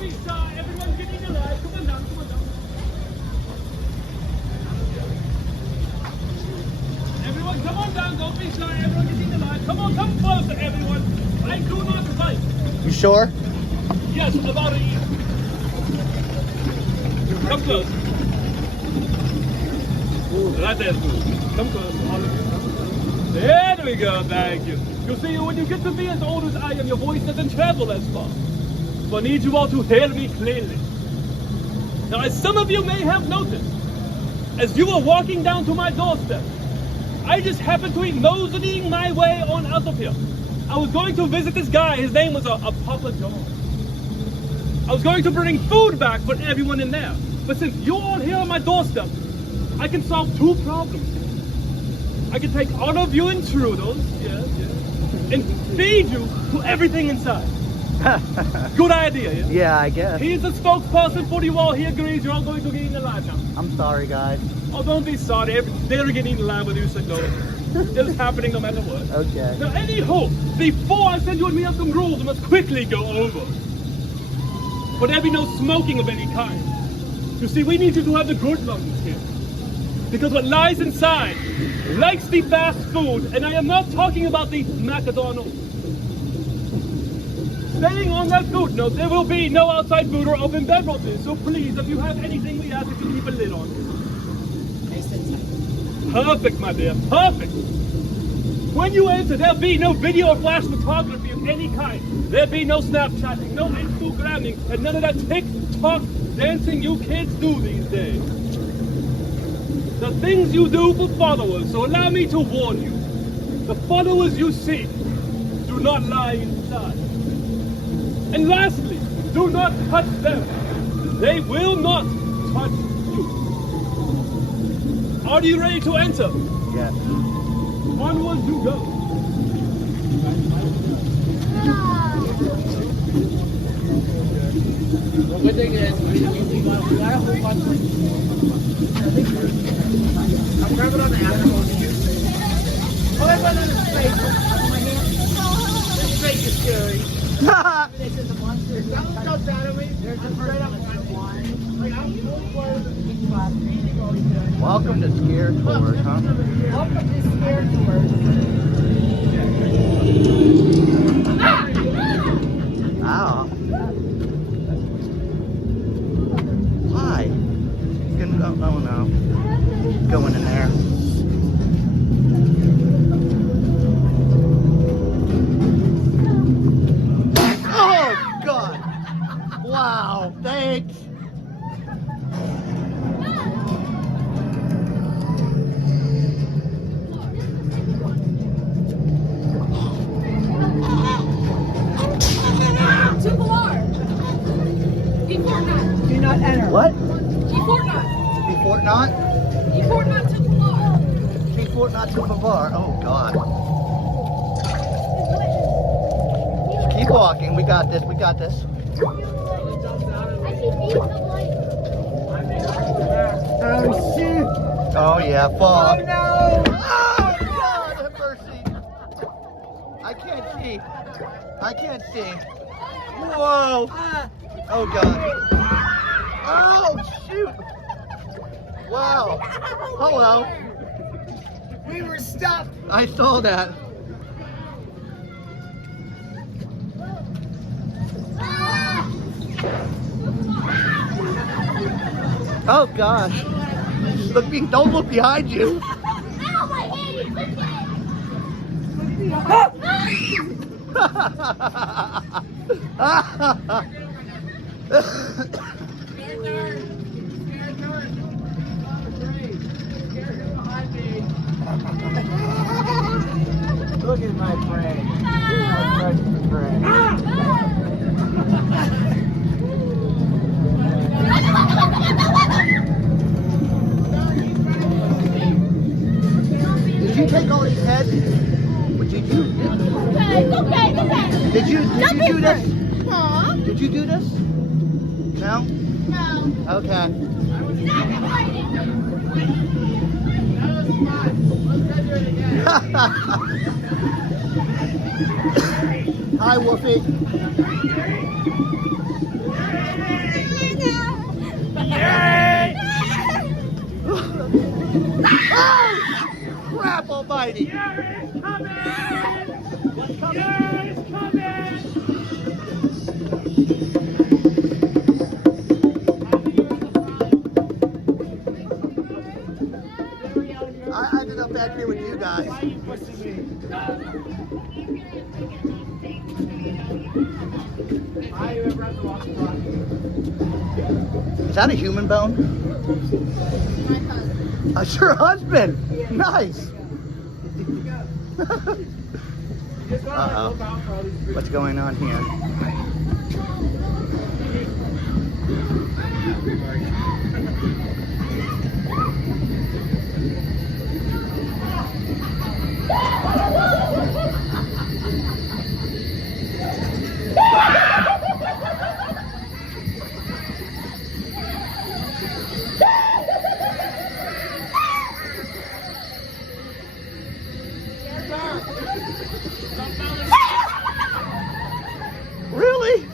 Don't be shy. Everyone's getting alive. Come on down. Come on down. Everyone, come on down. Don't be shy. Everyone's getting alive. Come on, come closer, everyone. I do not fight. You sure? Yes, about a year. Come close. Right there, Sue. Come close. All of you. There we go. Thank you. You see, when you get to be as old as I am, your voice doesn't travel as far. So I need you all to hear me clearly. Now, as some of you may have noticed, as you were walking down to my doorstep, I just happened to be moseying my way on out of here. I was going to visit this guy. His name was a Papa John. I was going to bring food back for everyone in there. But since you're all here on my doorstep, I can solve two problems. I can take all of you intruders, yes, and feed you to everything inside. Good idea, yeah? Yeah, I guess. He's the spokesperson for you all. He agrees you're all going to get eaten alive now. I'm sorry, guys. Oh, don't be sorry. They're getting eaten alive with you, so no. It's happening no matter what. Okay. Now, anywho, before I send you and me up some rules, I must quickly go over. But there be no smoking of any kind. You see, we need you to have the good lungs here. Because what lies inside likes the fast food, and I am not talking about the McDonald's. Staying on that food note, there will be no outside food or open beverages. So please, if you have anything, we ask that you keep a lid on. Perfect, my dear, perfect. When you enter, there'll be no video or flash photography of any kind. There'll be no Snapchatting, no Instagramming, and none of that TikTok dancing you kids do these days. The things you do for followers, so allow me to warn you. The followers you see do not lie inside. And lastly, do not touch them. They will not touch you. Are you ready to enter? Yes. Onward you go. The good thing is, we got a whole bunch of... I'll grab it on the animal. Oh, I went on his face. On my hand. This face is scary. This is a monster. Don't jump out of me. There's a straight up one. Like, I'm full for the big spot. Welcome to Scare Tours, huh? Welcome to Scare Tours. Ow. Why? Oh no. Going in there. Oh God! Wow, thanks. Do not enter. What? Before not. Before not? Before not to the bar. Before not to the bar. Oh God. Keep walking. We got this. We got this. Oh shoot. Oh yeah, fall. Oh no. Oh God, have mercy. I can't see. I can't see. Whoa. Oh God. Oh shoot. Wow. Hello. We were stuck. I saw that. Oh gosh. Don't look behind you. Look at my friend. My precious friend. Did you take all these heads? What did you do? Okay. Did you do this? Huh? Did you do this? No? No. Okay. Hi, Wolfie. Yay! Oh, crap almighty. Gary's coming! Gary's coming! I ended up back here with you guys. Why are you pushing me? Why are you ever at the walk front? Is that a human bone? My husband. That's your husband. Nice. Uh-oh. What's going on here? Really?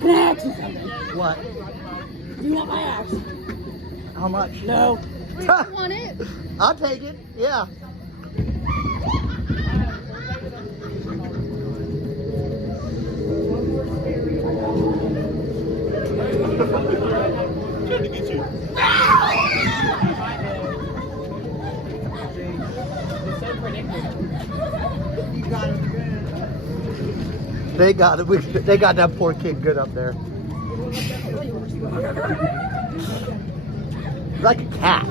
Can I ask you something? What? Do you want my axe? How much? No. Wait, you want it? I'll take it. Yeah. Trying to get you. They got it. They got that poor kid good up there. Like a cat.